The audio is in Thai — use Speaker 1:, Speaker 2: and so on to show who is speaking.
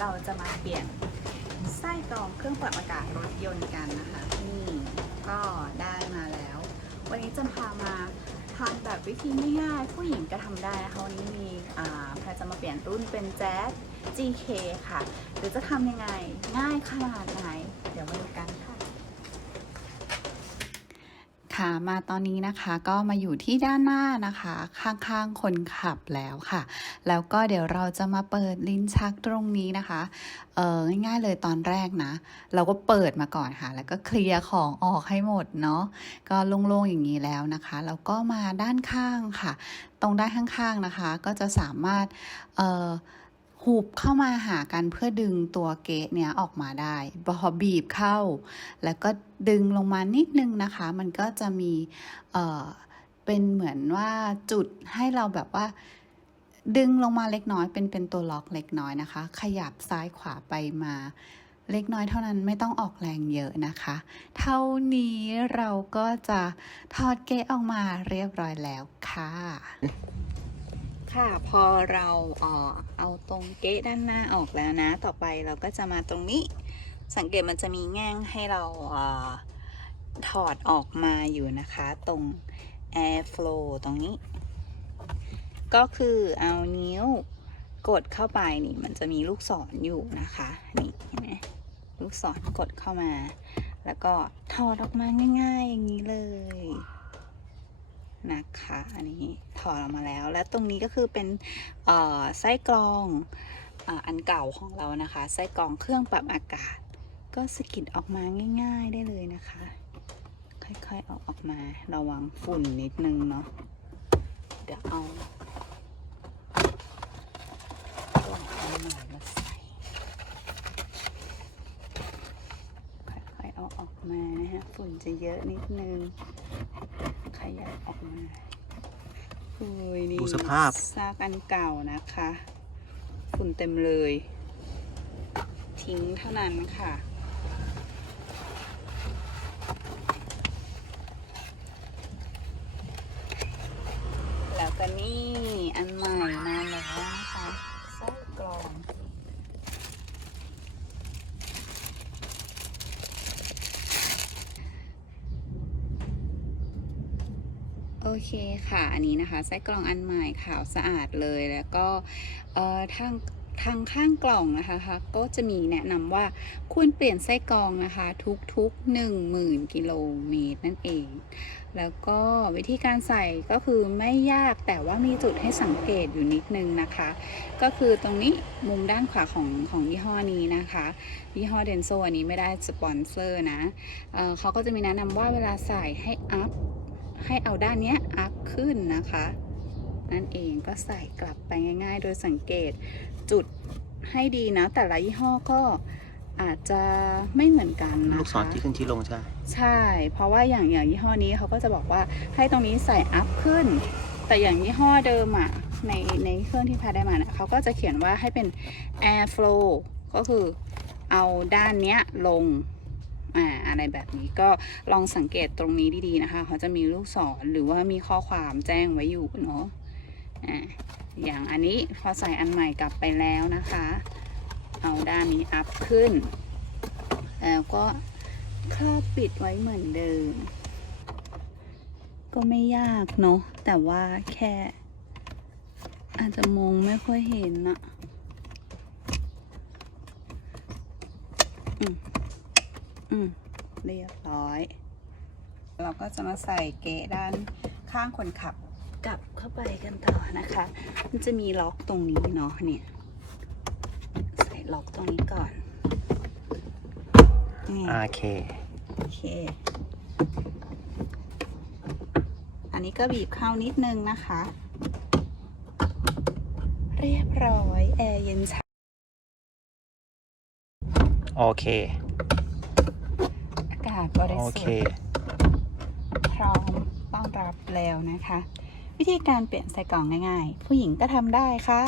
Speaker 1: เราจะมาเปลี่ยนไส้กรองเครื่องปรับอากาศรถยนต์กันนะคะ นี่ก็ได้มาแล้ว วันนี้จะพามาทำแบบวิธีง่ายๆผู้หญิงก็ทำได้นะคะวันนี้มีอ่าแพรจะมาเปลี่ยนรุ่นเป็นแจ๊ส GK ค่ะ หรือจะทำยังไงง่ายขนาดไหน เดี๋ยวมาดูกัน ค่ะ มาตอนนี้นะคะก็มาอยู่ที่ด้านหน้านะคะ ข้างๆคนขับแล้วค่ะ แล้วก็เดี๋ยวเราจะมาเปิดลิ้นชักตรงนี้นะคะ เออง่ายๆเลยตอนแรกนะ เราก็เปิดมาก่อนค่ะ แล้วก็เคลียร์ของออกให้หมดเนาะก็โล่งๆอย่างนี้แล้วนะคะแล้วก็มาด้านข้างค่ะ ตรงด้านข้างๆนะคะ ก็จะสามารถเออ หุบเข้ามาหากันเพื่อดึงตัวเกะเนี้ยออกมาได้พอบีบเข้า แล้วก็ดึงลงมานิดนึงนะคะ มันก็จะมีเอ่อเป็นเหมือนว่าจุดให้เราแบบว่า ดึงลงมาเล็กน้อย เป็นเป็นตัวล็อกเล็กน้อยนะคะ ขยับซ้ายขวาไปมาเล็กน้อยเท่านั้นไม่ต้องออกแรงเยอะนะคะ เท่านี้เราก็จะถอดเกะออกมาเรียบร้อยแล้วค่ะ ค่ะพอเราเอ่อเอาตรงเกะด้านหน้าออกแล้วนะ ต่อไปเราก็จะมาตรงนี้ สังเกตมันจะมีแง่งให้เราออถอดออกมาอยู่นะคะ ตรง air flow ตรงนี้ ก็คือเอานิ้วกดเข้าไปนี่มันจะมีลูกศรออยู่นะคะนี่เห็นไหมลูกศรกดเข้ามา แล้วก็ถอดออกมาง่าย ๆ อย่างนี้เลย นะคะอันนี้ถอดออกมาแล้ว และตรงนี้ก็คือเป็นไส้กรองอันเก่าของเรานะคะไส้กรองเครื่องปรับอากาศ ก็สกิดออกมาง่าย ๆได้เลยนะคะ ค่อยๆออกออกมาระวังฝุ่นนิดนึงเนาะเดี๋ยวเอาตัวเอาหน่อยมาใส่ค่อยๆเอาออกมานะฮะฝุ่นจะเยอะนิดนึง ขยับออกมาอุ้ยนี่
Speaker 2: ดูสภาพ
Speaker 1: ซากอันเก่านะคะ ฝุ่นเต็มเลย ทิ้งเท่านั้นค่ะ แล้วก็นี่อันใหม่มาแล้วนะคะไส้กรอง โอเคค่ะ อันนี้นะคะไส้กรองอันใหม่ขาวสะอาดเลยแล้วก็เอ่อทางทางข้างกล่องนะคะคะก็จะมีแนะนำว่าควรเปลี่ยนไส้กรองนะคะ ทุกๆ 10,000กิโลเมตรนั่นเอง แล้วก็วิธีการใส่ก็คือไม่ยากแต่ว่ามีจุดให้สังเกตอยู่นิดนึงนะคะ ก็คือตรงนี้มุมด้านขวาของของยี่ห้อนี้นะคะยี่ห้อเดนโซอันนี้ไม่ได้สปอนเซอร์นะเเขาก็จะมีแนะนำว่าเวลาใส่ให้อัพ ให้เอาด้านเนี้ยอัพขึ้นนะคะ นั่นเองก็ใส่กลับไปง่าย ๆ โดยสังเกตจุดให้ดีนะ แต่ละยี่ห้อก็อาจจะไม่เหมือนกันนะคะ
Speaker 2: ลูกศรที่ขึ้นที่ลงใช่
Speaker 1: ใช่ เพราะว่าอย่างอย่างยี่ห้อนี้เขาก็จะบอกว่าให้ตรงนี้ใส่อัพขึ้น แต่อย่างยี่ห้อเดิมอะในในเครื่องที่พาได้มาเนี่ยเขาก็จะเขียนว่าให้เป็น air flow ก็คือเอาด้านเนี้ยลง อ่าอะไรแบบนี้ก็ลองสังเกตตรงนี้ดีๆนะคะ เขาจะมีลูกศรหรือว่ามีข้อความแจ้งไว้อยู่เนาะอ่าอย่างอันนี้พอใส่อันใหม่กลับไปแล้วนะคะ เอาด้านนี้อัพขึ้น แล้วก็ครอบปิดไว้เหมือนเดิม ก็ไม่ยากเนาะแต่ว่าแค่ อาจจะมองไม่ค่อยเห็นอะอืม อืมเรียบร้อย เราก็จะมาใส่เกะด้านข้างคนขับกลับเข้าไปกันต่อนะคะ มันจะมีล็อกตรงนี้เนาะเนี่ย ใส่ล็อกตรงนี้ก่อนนี่
Speaker 2: โอเค
Speaker 1: โอเค อันนี้ก็บีบเข้านิดนึงนะคะ เรียบร้อย แอร์เย็นฉ่
Speaker 2: โอเคำ
Speaker 1: อากาศบริ
Speaker 2: โอ
Speaker 1: สุท
Speaker 2: เค
Speaker 1: ธิ์พร้อมต้อนรับแล้วนะคะ วิธีการเปลี่ยนใส่กล่องง่ายๆ ผู้หญิงก็ทำได้ค่ะ